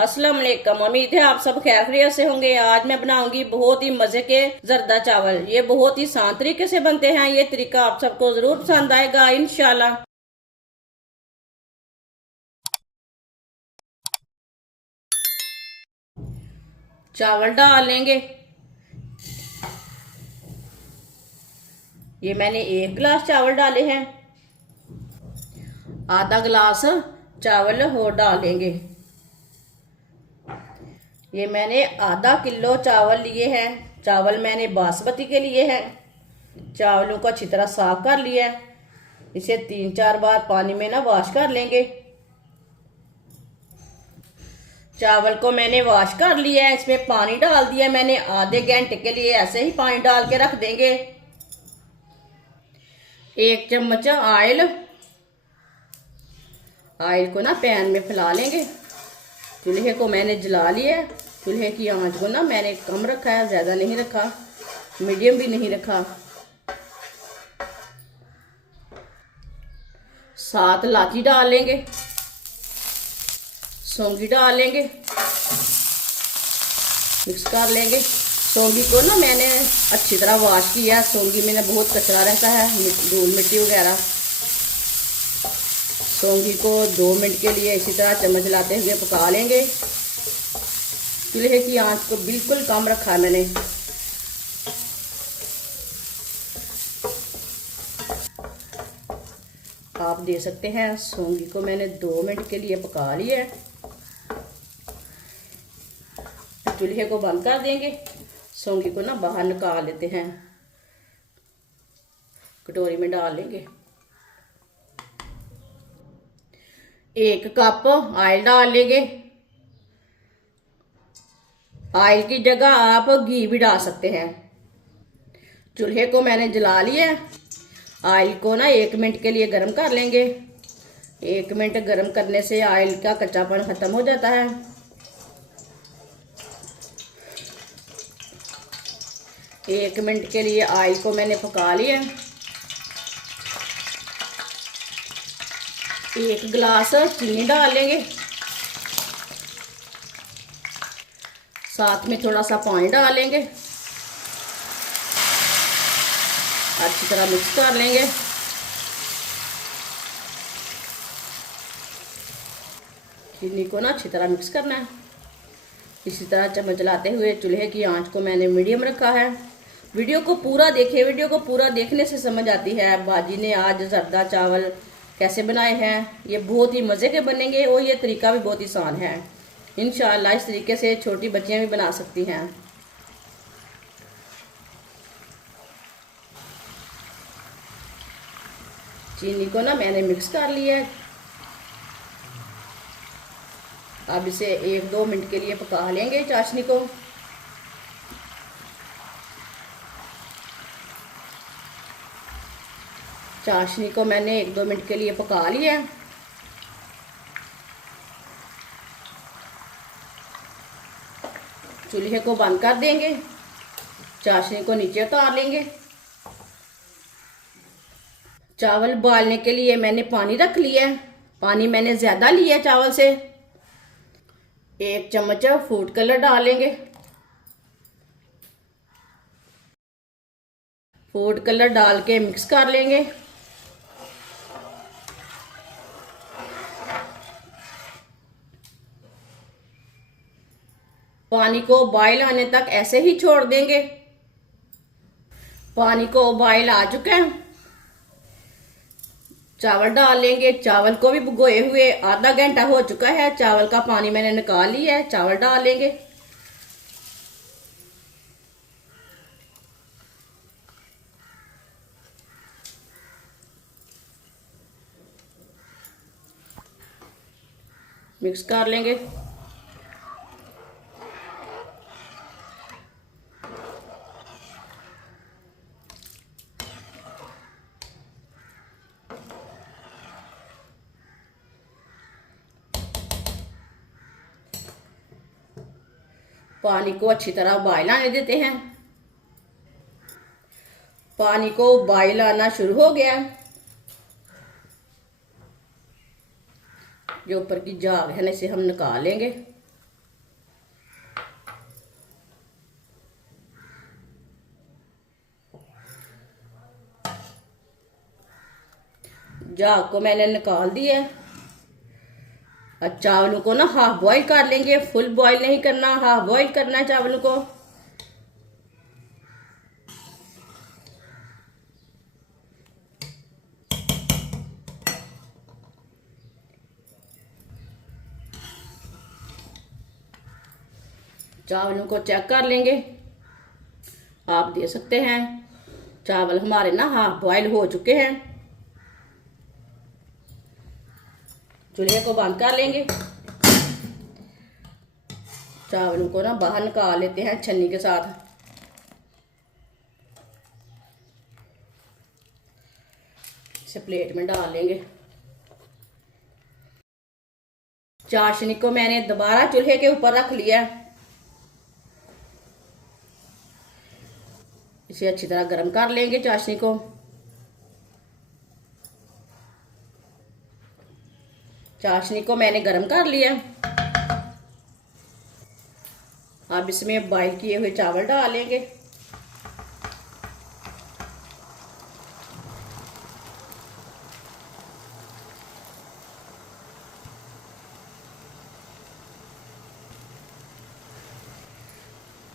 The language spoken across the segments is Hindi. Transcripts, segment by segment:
अस्सलाम वालेकुम। उम्मीद है आप सब खैरियत से होंगे। आज मैं बनाऊंगी बहुत ही मजे के जर्दा चावल। ये बहुत ही आसान तरीके से बनते हैं। ये तरीका आप सबको जरूर पसंद आएगा इंशाल्लाह। चावल डाल लेंगे। ये मैंने 1 गिलास चावल डाले हैं। आधा गिलास चावल और डालेंगे। ये मैंने आधा किलो चावल लिए हैं। चावल मैंने बासमती के लिए हैं। चावलों को अच्छी तरह साफ कर लिया है। इसे 3-4 बार पानी में ना वॉश कर लेंगे। चावल को मैंने वॉश कर लिया है। इसमें पानी डाल दिया मैंने आधे घंटे के लिए। ऐसे ही पानी डाल के रख देंगे। 1 चम्मच ऑयल को ना पैन में फैला लेंगे। चूल्हे को मैंने जला लिया है। चूल्हे की आंच को ना मैंने कम रखा है, ज्यादा नहीं रखा, मीडियम भी नहीं रखा। 7 इलायची डाल लेंगे। सौंगी डाल लेंगे। मिक्स कर लेंगे। सौंगी को ना मैंने अच्छी तरह वॉश किया। सौंगी में ना बहुत कचरा रहता है, धूल मिट्टी वगैरह। सौंगी को 2 मिनट के लिए इसी तरह चम्मच लाते हुए पका लेंगे। चूल्हे की आंच को बिल्कुल कम रखा है मैंने। आप दे सकते हैं। सौंगी को मैंने 2 मिनट के लिए पका लिया है। चूल्हे को बंद कर देंगे। सौंगी को ना बाहर निकाल लेते हैं। कटोरी में डाल लेंगे। 1 कप ऑयल डाल लेंगे। ऑयल की जगह आप घी भी डाल सकते हैं। चूल्हे को मैंने जला लिया है। ऑयल को ना 1 मिनट के लिए गर्म कर लेंगे। 1 मिनट गर्म करने से ऑयल का कच्चापन खत्म हो जाता है। 1 मिनट के लिए ऑयल को मैंने पका लिया। 1 गिलास चीनी डाल लेंगे। साथ में थोड़ा सा पानी डाल लेंगे। अच्छी तरह मिक्स कर लेंगे। चीनी को ना अच्छी तरह मिक्स करना है। इसी तरह चम्मच लाते हुए चूल्हे की आंच को मैंने मीडियम रखा है। वीडियो को पूरा देखिए। वीडियो को पूरा देखने से समझ आती है बाजी ने आज जर्दा चावल कैसे बनाए हैं। ये बहुत ही मज़े के बनेंगे और ये तरीका भी बहुत ही आसान है। इंशाअल्लाह इस तरीके से छोटी बच्चियां भी बना सकती हैं। चीनी को ना मैंने मिक्स कर लिया है। अब इसे 1-2 मिनट के लिए पका लेंगे चाशनी को। चाशनी को मैंने 1-2 मिनट के लिए पका लिया है। चूल्हे को बंद कर देंगे। चाशनी को नीचे उतार लेंगे। चावल उबालने के लिए मैंने पानी रख लिया है। पानी मैंने ज्यादा लिया है चावल से। 1 चम्मच फूड कलर डालेंगे। फूड कलर डाल के मिक्स कर लेंगे। पानी को बॉयल आने तक ऐसे ही छोड़ देंगे। पानी को बॉयल आ चुका है। चावल डाल लेंगे। चावल को भी भिगोए हुए आधा घंटा हो चुका है। चावल का पानी मैंने निकाल लिया है। चावल डाल लेंगे। मिक्स कर लेंगे। पानी को अच्छी तरह उबाल आने देते हैं। पानी को उबाल आना शुरू हो गया। जो ऊपर की झाग है ना इसे हम निकाल लेंगे। झाग को मैंने निकाल दिया है। अब चावलों को ना हाफ बॉईल कर लेंगे, फुल बॉईल नहीं करना, हाफ बॉईल करना है चावलों को। चावलों को चेक कर लेंगे, आप दे सकते हैं चावल हमारे ना हाफ बॉईल हो चुके हैं। चूल्हे को बंद कर लेंगे। चावलों को ना बाहर निकाल लेते हैं छन्नी के साथ। इसे प्लेट में डाल लेंगे। चाशनी को मैंने दोबारा चूल्हे के ऊपर रख लिया। इसे अच्छी तरह गर्म कर लेंगे चाशनी को। चाशनी को मैंने गर्म कर लिया। अब इसमें बॉईल किए हुए चावल डालेंगे।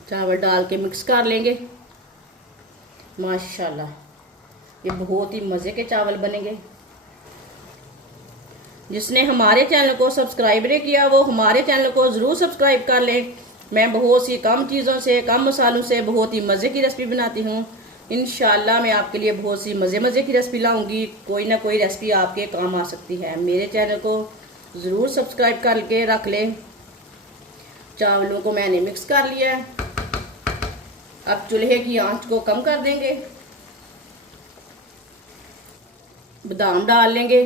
चावल डाल के मिक्स कर लेंगे। माशाल्लाह ये बहुत ही मज़े के चावल बनेंगे। जिसने हमारे चैनल को सब्सक्राइब नहीं किया वो हमारे चैनल को ज़रूर सब्सक्राइब कर लें। मैं बहुत सी कम चीज़ों से, कम मसालों से बहुत ही मज़े की रेसिपी बनाती हूँ। इंशाल्लाह मैं आपके लिए बहुत सी मज़े की रेसिपी लाऊंगी। कोई ना कोई रेसिपी आपके काम आ सकती है। मेरे चैनल को ज़रूर सब्सक्राइब करके रख लें। चावलों को मैंने मिक्स कर लिया है। अब चूल्हे की आंच को कम कर देंगे। बादाम डाल लेंगे।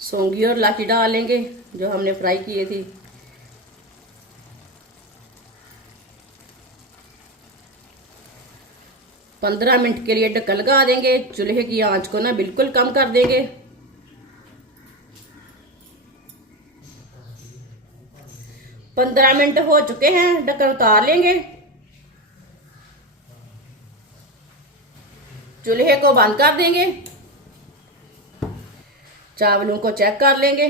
सौंगी और इलायची डाल लेंगे जो हमने फ्राई किए थी। पंद्रह मिनट के लिए ढक्कन लगा देंगे। चूल्हे की आंच को ना बिल्कुल कम कर देंगे। पंद्रह मिनट हो चुके हैं, ढक्कन उतार लेंगे। चूल्हे को बंद कर देंगे। चावलों को चेक कर लेंगे।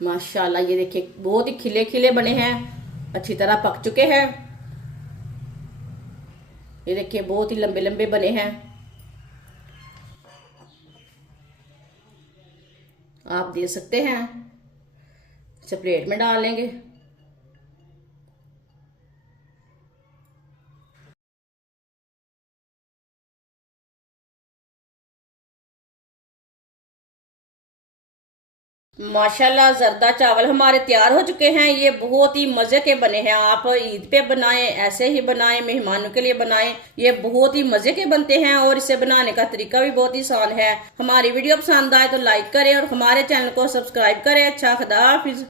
माशाल्लाह ये देखिए बहुत ही खिले खिले बने हैं, अच्छी तरह पक चुके हैं। ये देखिए बहुत ही लंबे लंबे बने हैं। आप दे सकते हैं। इसे प्लेट में डाल लेंगे। माशाल्लाह जर्दा चावल हमारे तैयार हो चुके हैं। ये बहुत ही मज़े के बने हैं। आप ईद पे बनाएं, ऐसे ही बनाएं, मेहमानों के लिए बनाएं। ये बहुत ही मज़े के बनते हैं और इसे बनाने का तरीका भी बहुत ही आसान है। हमारी वीडियो पसंद आए तो लाइक करें और हमारे चैनल को सब्सक्राइब करें। अच्छा, खुदा हाफिज।